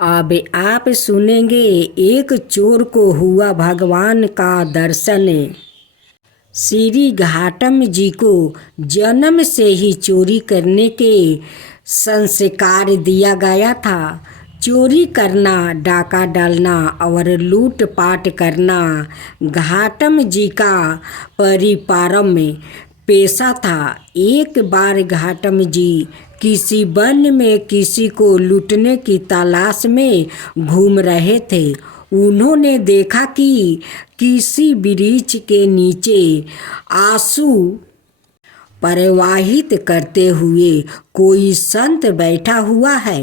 अब आप सुनेंगे एक चोर को हुआ भगवान का दर्शन। श्री घाटम जी को जन्म से ही चोरी करने के संस्कार दिया गया था। चोरी करना, डाका डालना और लूटपाट करना घाटम जी का परिपारम्य पेशा था। एक बार घाटम जी किसी वन में किसी को लूटने की तलाश में घूम रहे थे। उन्होंने देखा कि किसी वृक्ष के नीचे आंसू प्रवाहित करते हुए कोई संत बैठा हुआ है।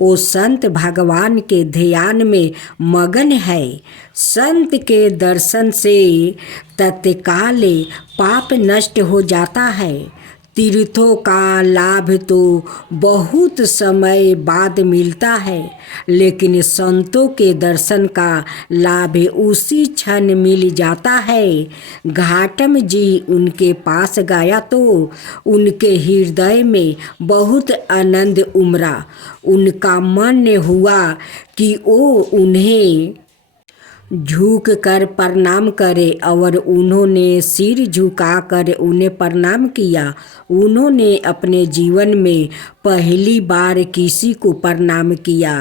वो संत भगवान के ध्यान में मगन है। संत के दर्शन से तत्काल पाप नष्ट हो जाता है। तीर्थों का लाभ तो बहुत समय बाद मिलता है, लेकिन संतों के दर्शन का लाभ उसी क्षण मिल जाता है। घाटम जी उनके पास गया तो उनके हृदय में बहुत आनंद उमड़ा। उनका मन हुआ कि वो उन्हें झुक कर प्रणाम करे और उन्होंने सिर झुकाकर उन्हें प्रणाम किया। उन्होंने अपने जीवन में पहली बार किसी को प्रणाम किया।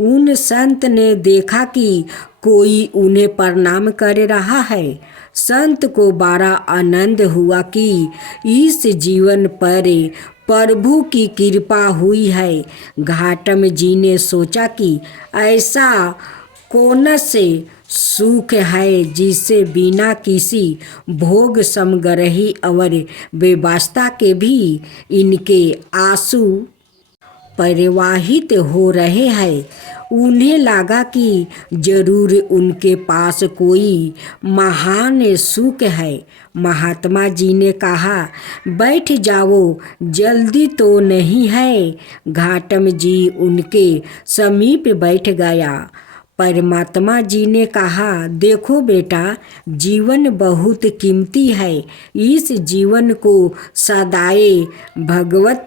उन संत ने देखा कि कोई उन्हें प्रणाम कर रहा है। संत को बड़ा आनंद हुआ कि इस जीवन पर प्रभु की कृपा हुई है। घाटम जी ने सोचा कि ऐसा कौन से सुख है जिसे बिना किसी भोग समग्रही और व्यवस्था के भी इनके आंसू प्रवाहित हो रहे हैं। उन्हें लगा कि जरूर उनके पास कोई महान सुख है। महात्मा जी ने कहा, बैठ जाओ, जल्दी तो नहीं है। घाटम जी उनके समीप बैठ गया। परमात्मा जी ने कहा, देखो बेटा, जीवन बहुत कीमती है। इस जीवन को सदाए भगवत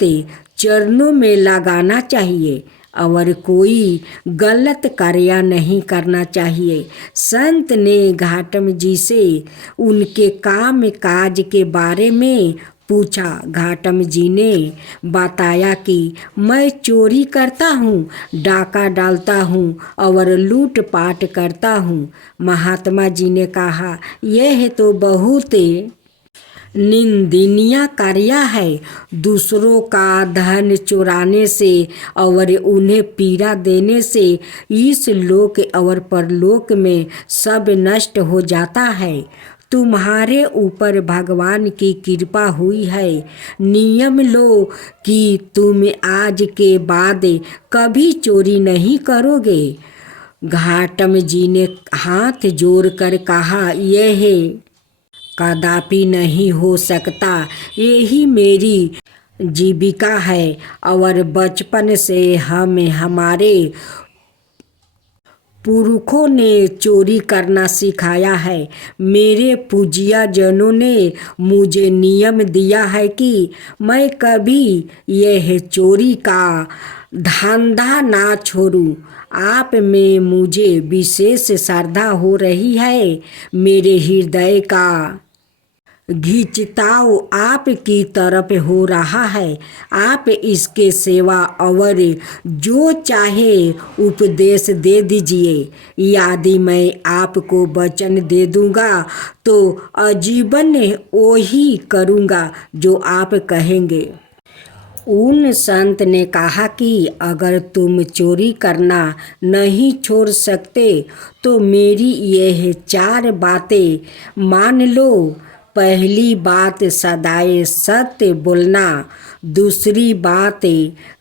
चरणों में लगाना चाहिए और कोई गलत कार्य नहीं करना चाहिए। संत ने घाटम जी से उनके काम काज के बारे में पूछा। घाटम जी ने बताया कि मैं चोरी करता हूँ, डाका डालता हूँ और लूटपाट करता हूँ। महात्मा जी ने कहा, यह तो बहुत निंदनीय कार्य है। दूसरों का धन चुराने से और उन्हें पीड़ा देने से इस लोक और परलोक में सब नष्ट हो जाता है। तुम्हारे ऊपर भगवान की कृपा हुई है। नियम लो कि तुम आज के बाद कभी चोरी नहीं करोगे। घाटम जी ने हाथ जोड़कर कहा, यह कदापि नहीं हो सकता। यही मेरी जीविका है और बचपन से हमारे पुरखों ने चोरी करना सिखाया है। मेरे पूज्य जनों ने मुझे नियम दिया है कि मैं कभी यह चोरी का धंधा ना छोड़ूं। आप में मुझे विशेष श्रद्धा हो रही है। मेरे हृदय का खिंचाव आपकी तरफ हो रहा है। आप इसके सेवा और जो चाहे उपदेश दे दीजिए। यदि मैं आपको वचन दे दूंगा तो आजीवन वही करूंगा जो आप कहेंगे। उन संत ने कहा कि अगर तुम चोरी करना नहीं छोड़ सकते तो मेरी यह 4 बातें मान लो। पहली बात, सदाए सत्य बोलना। दूसरी बात,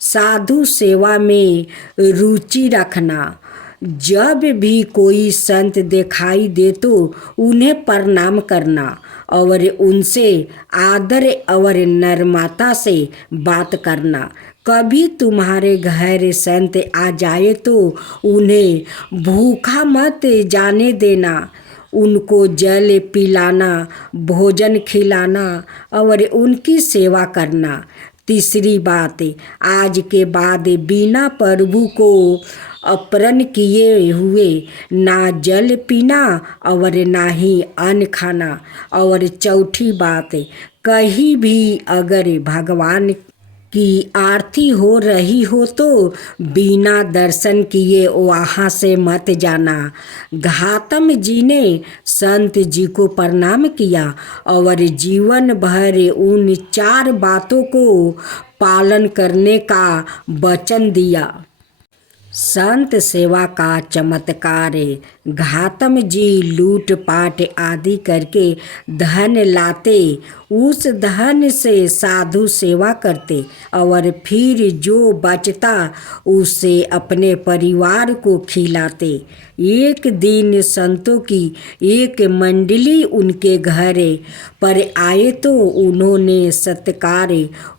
साधु सेवा में रुचि रखना। जब भी कोई संत दिखाई दे तो उन्हें प्रणाम करना और उनसे आदर और नम्रता से बात करना। कभी तुम्हारे घर संत आ जाए तो उन्हें भूखा मत जाने देना। उनको जल पिलाना, भोजन खिलाना और उनकी सेवा करना। तीसरी बात, आज के बाद बिना प्रभु को अर्पण किए हुए ना जल पीना और ना ही अन्न खाना। और चौथी बात, कहीं भी अगर भगवान की आरती हो रही हो तो बिना दर्शन किए वहाँ से मत जाना। गौतम जी ने संत जी को प्रणाम किया और जीवन भर उन 4 बातों को पालन करने का वचन दिया। संत सेवा का चमत्कार, गौतम जी लूटपाट आदि करके धन लाते, उस धन से साधु सेवा करते और फिर जो बचता उससे अपने परिवार को खिलाते। एक दिन संतों की एक मंडली उनके घर पर आए तो उन्होंने सत्कार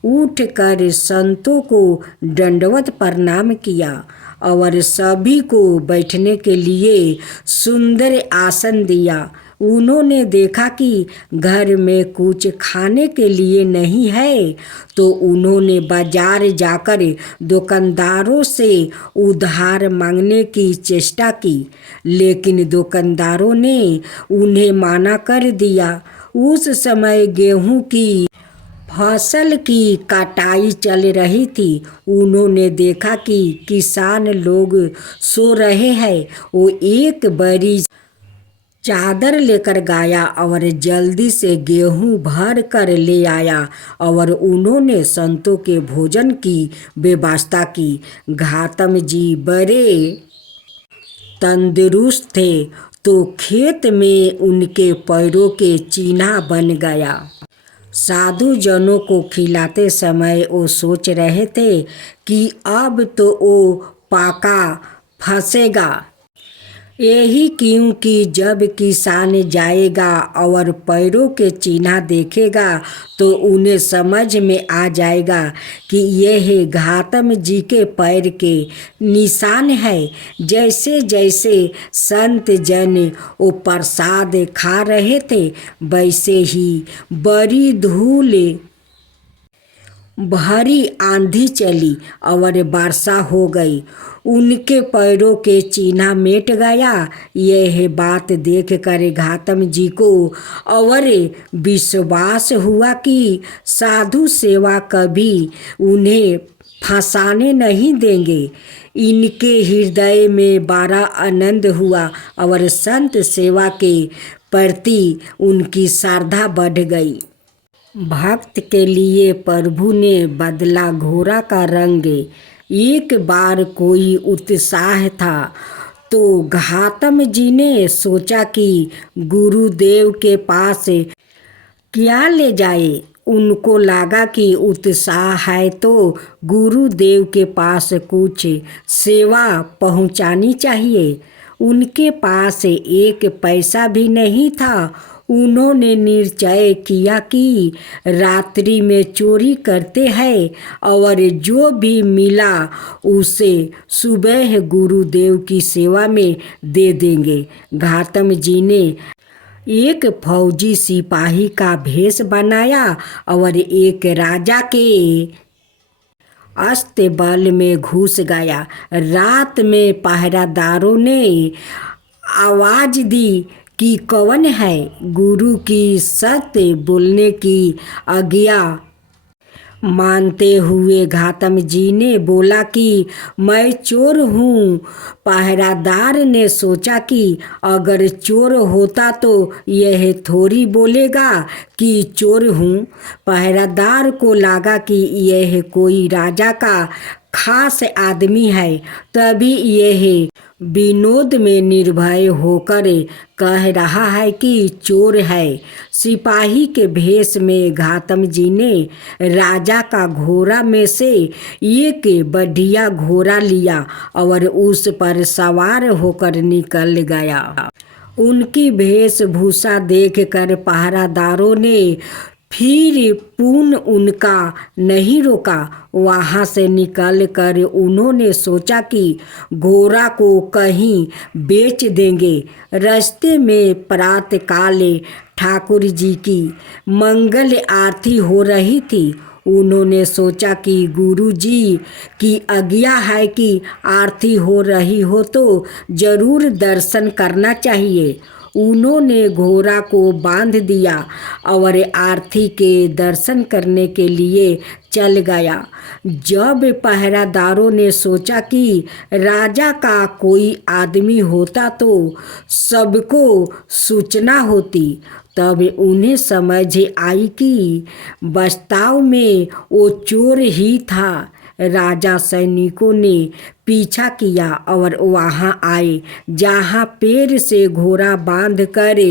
उठकर संतों को दंडवत प्रणाम किया और सभी को बैठने के लिए सुंदर आसन दिया। उन्होंने देखा कि घर में कुछ खाने के लिए नहीं है तो उन्होंने बाजार जाकर दुकानदारों से उधार मांगने की चेष्टा की, लेकिन दुकानदारों ने उन्हें मना कर दिया। उस समय गेहूं की फसल की कटाई चल रही थी। उन्होंने देखा कि किसान लोग सो रहे हैं। वो एक बड़ी चादर लेकर गया और जल्दी से गेहूं भर कर ले आया और उन्होंने संतों के भोजन की व्यवस्था की। गौतम जी बड़े तंदुरुस्त थे तो खेत में उनके पैरों के चिन्ह बन गया। साधु जनों को खिलाते समय वो सोच रहे थे कि अब तो वो पाका फंसेगा। यही क्योंकि जब किसान जाएगा और पैरों के चिन्ह देखेगा तो उन्हें समझ में आ जाएगा कि यह गौतम जी के पैर के निशान है। जैसे जैसे संत जन वो प्रसाद खा रहे थे वैसे ही बड़ी धूल भारी आंधी चली और वर्षा हो गई। उनके पैरों के चिन्ह मिट गया। यह बात देखकर गौतम जी को और विश्वास हुआ कि साधु सेवा कभी उन्हें फंसाने नहीं देंगे। इनके हृदय में बड़ा आनंद हुआ और संत सेवा के प्रति उनकी श्रद्धा बढ़ गई। भक्त के लिए प्रभु ने बदला घोड़ा का रंग। एक बार कोई उत्साह था तो गौतम जी ने सोचा कि गुरुदेव के पास क्या ले जाए। उनको लगा कि उत्साह है तो गुरुदेव के पास कुछ सेवा पहुंचानी चाहिए। उनके पास एक पैसा भी नहीं था। उन्होंने निश्चय किया कि रात्रि में चोरी करते हैं और जो भी मिला उसे सुबह गुरुदेव की सेवा में दे देंगे। गौतम जी ने एक फौजी सिपाही का भेष बनाया और एक राजा के अस्तबल में घुस गया। रात में पहरादारों ने आवाज़ दी कि कौन है। गुरु की सत्य बोलने की आज्ञा मानते हुए गौतम जी ने बोला कि मैं चोर हूँ। पहरादार ने सोचा कि अगर चोर होता तो यह थोड़ी बोलेगा कि चोर हूँ। पहरादार को लगा कि यह कोई राजा का खास आदमी है, तभी यह विनोद में निर्भय होकर कह रहा है कि चोर है। सिपाही के भेष में गौतम जी ने राजा का घोड़ा में से एक बढ़िया घोड़ा लिया और उस पर सवार होकर निकल गया। उनकी वेशभूषा देखकर पहरादारों ने फिर पुनः उनका नहीं रोका। वहाँ से निकलकर उन्होंने सोचा कि घोड़ा को कहीं बेच देंगे। रास्ते में प्रातःकाल ठाकुर जी की मंगल आरती हो रही थी। उन्होंने सोचा कि गुरुजी की आज्ञा है कि आरती हो रही हो तो जरूर दर्शन करना चाहिए। उन्होंने घोड़ा को बांध दिया और आरती के दर्शन करने के लिए चल गया। जब पहरादारों ने सोचा कि राजा का कोई आदमी होता तो सबको सूचना होती, तब उन्हें समझ आई कि वास्तव में वो चोर ही था। राजा सैनिकों ने पीछा किया और वहां आए जहां पैर से घोड़ा बांध कर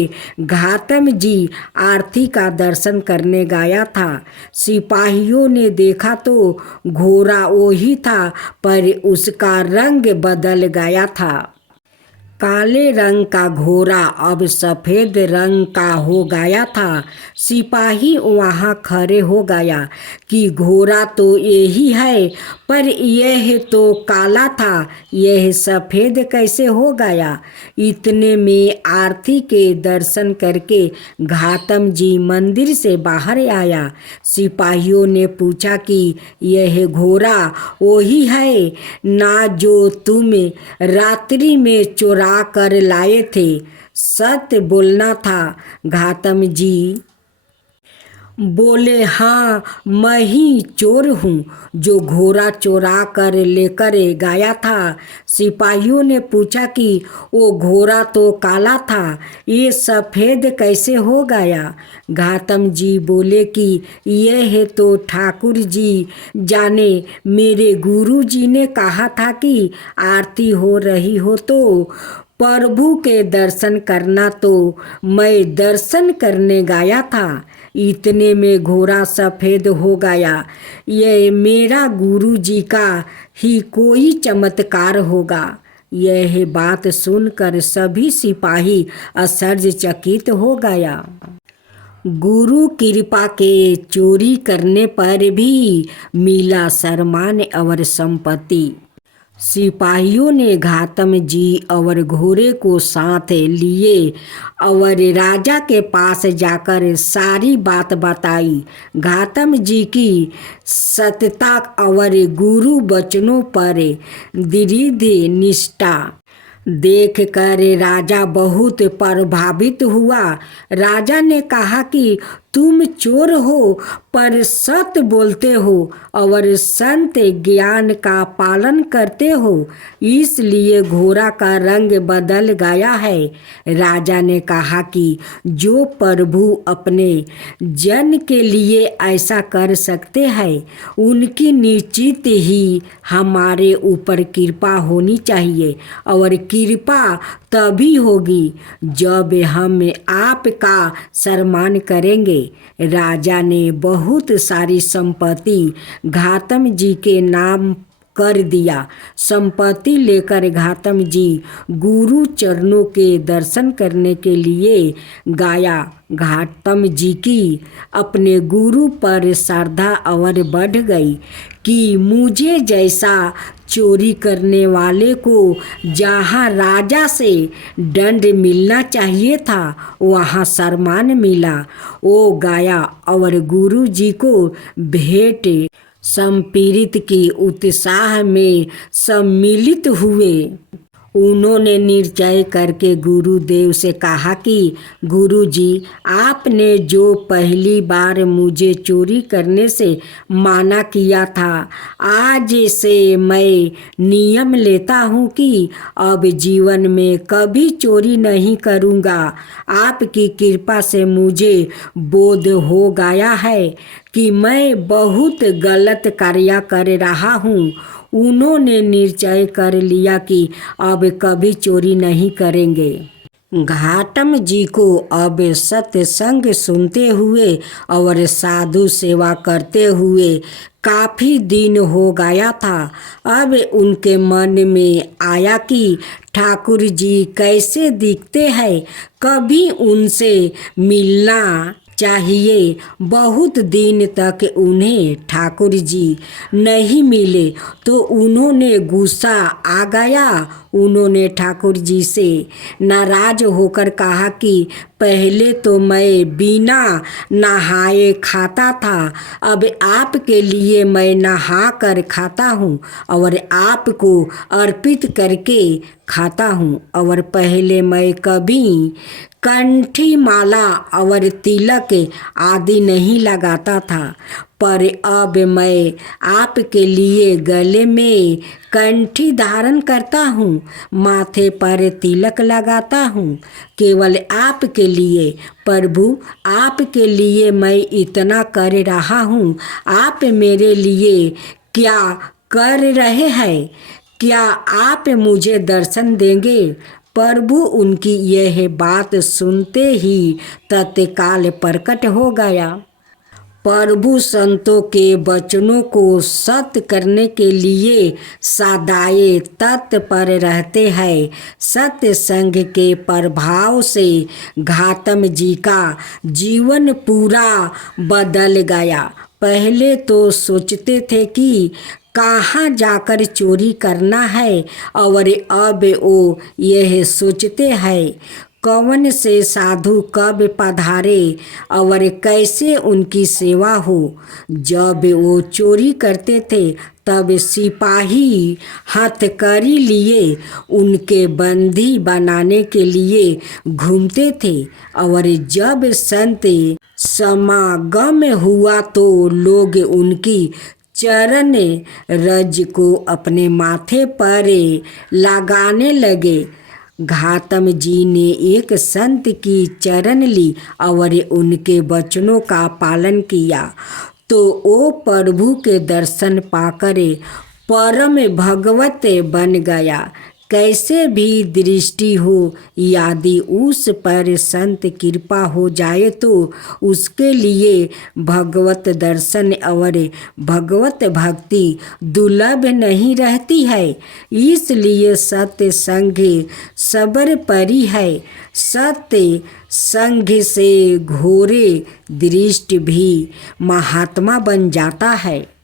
घातम जी आरती का दर्शन करने गया था। सिपाहियों ने देखा तो घोड़ा वही था, पर उसका रंग बदल गया था। काले रंग का घोड़ा अब सफ़ेद रंग का हो गया था। सिपाही वहाँ खड़े हो गया कि घोड़ा तो यही है, पर यह तो काला था, यह सफ़ेद कैसे हो गया। इतने में आरती के दर्शन करके घातम जी मंदिर से बाहर आया। सिपाहियों ने पूछा कि यह घोड़ा वही है ना जो तुम रात्रि में चोरा कर लाए थे। सत्य बोलना था। घातम जी बोले, हाँ, मैं ही चोर हूँ जो घोड़ा चोरा कर लेकर गया था। सिपाहियों ने पूछा कि वो घोड़ा तो काला था, ये सफ़ेद कैसे हो गया। घातम जी बोले कि यह तो ठाकुर जी जाने, मेरे गुरु जी ने कहा था कि आरती हो रही हो तो प्रभु के दर्शन करना, तो मैं दर्शन करने गया था। इतने में घोड़ा सफ़ेद हो गया। यह मेरा गुरु जी का ही कोई चमत्कार होगा। यह बात सुनकर सभी सिपाही आश्चर्यचकित हो गया। गुरु कृपा के चोरी करने पर भी मिला सम्मान और संपत्ति। सिपाहियों ने घातम जी और घोड़े को साथ लिए और राजा के पास जाकर सारी बात बताई। घातम जी की सत्यता और गुरु वचनों पर दृढ़ निष्ठा देख कर राजा बहुत प्रभावित हुआ। राजा ने कहा कि तुम चोर हो पर सत्य बोलते हो और संत ज्ञान का पालन करते हो, इसलिए घोड़ा का रंग बदल गया है। राजा ने कहा कि जो प्रभु अपने जन के लिए ऐसा कर सकते हैं, उनकी निश्चित ही हमारे ऊपर कृपा होनी चाहिए, और कृपा तभी होगी जब हम आपका सम्मान करेंगे। राजा ने बहुत सारी संपत्ति घातम जी के नाम कर दिया। संपत्ति लेकर घातम जी गुरु चरणों के दर्शन करने के लिए गया। घातम जी की अपने गुरु पर श्रद्धा और बढ़ गई कि मुझे जैसा चोरी करने वाले को जहाँ राजा से दंड मिलना चाहिए था वहाँ सम्मान मिला। वो गया और गुरु जी को भेंट संप्रीत की उत्साह में सम्मिलित हुए। उन्होंने निश्चय करके गुरुदेव से कहा कि गुरुजी, आपने जो पहली बार मुझे चोरी करने से माना किया था, आज से मैं नियम लेता हूँ कि अब जीवन में कभी चोरी नहीं करूँगा। आपकी कृपा से मुझे बोध हो गया है कि मैं बहुत गलत कार्य कर रहा हूँ। उन्होंने निश्चय कर लिया कि अब कभी चोरी नहीं करेंगे। घातम जी को अब सत्संग सुनते हुए और साधु सेवा करते हुए काफ़ी दिन हो गया था। अब उनके मन में आया कि ठाकुर जी कैसे दिखते हैं, कभी उनसे मिलना चाहिए। बहुत दिन तक उन्हें ठाकुर जी नहीं मिले तो उन्होंने गुस्सा आ गया। उन्होंने ठाकुर जी से नाराज होकर कहा कि पहले तो मैं बिना नहाए खाता था, अब आपके लिए मैं नहा कर खाता हूँ और आपको अर्पित करके खाता हूँ। और पहले मैं कभी कंठी माला और तिलक आदि नहीं लगाता था, पर अब मैं आपके लिए गले में कंठी धारण करता हूँ, माथे पर तिलक लगाता हूँ, केवल आपके लिए। प्रभु, आपके लिए मैं इतना कर रहा हूँ, आप मेरे लिए क्या कर रहे हैं? क्या आप मुझे दर्शन देंगे? प्रभु उनकी यह बात सुनते ही तत्काल प्रकट हो गया। प्रभु संतों के वचनों को सत्य करने के लिए सदाए तत्पर रहते हैं। सत्य संग के प्रभाव से घातम जी का जीवन पूरा बदल गया। पहले तो सोचते थे कि कहाँ जाकर चोरी करना है, और अब वो यह सोचते हैं कौन से साधु कब पधारे और कैसे उनकी सेवा हो। जब वो चोरी करते थे तब सिपाही हथकड़ी लिए उनके बंदी बनाने के लिए घूमते थे, और जब संत समागम हुआ तो लोग उनकी चरण रज को अपने माथे पर लगाने लगे। घातम जी ने एक संत की चरण ली और उनके वचनों का पालन किया तो वो प्रभु के दर्शन पाकर परम भगवत बन गया। कैसे भी दृष्टि हो, यदि उस पर संत कृपा हो जाए तो उसके लिए भगवत दर्शन और भगवत भक्ति दुर्लभ नहीं रहती है। इसलिए सत्य संग सबर परी है। सत्य संग से घोरे दृष्टि भी महात्मा बन जाता है।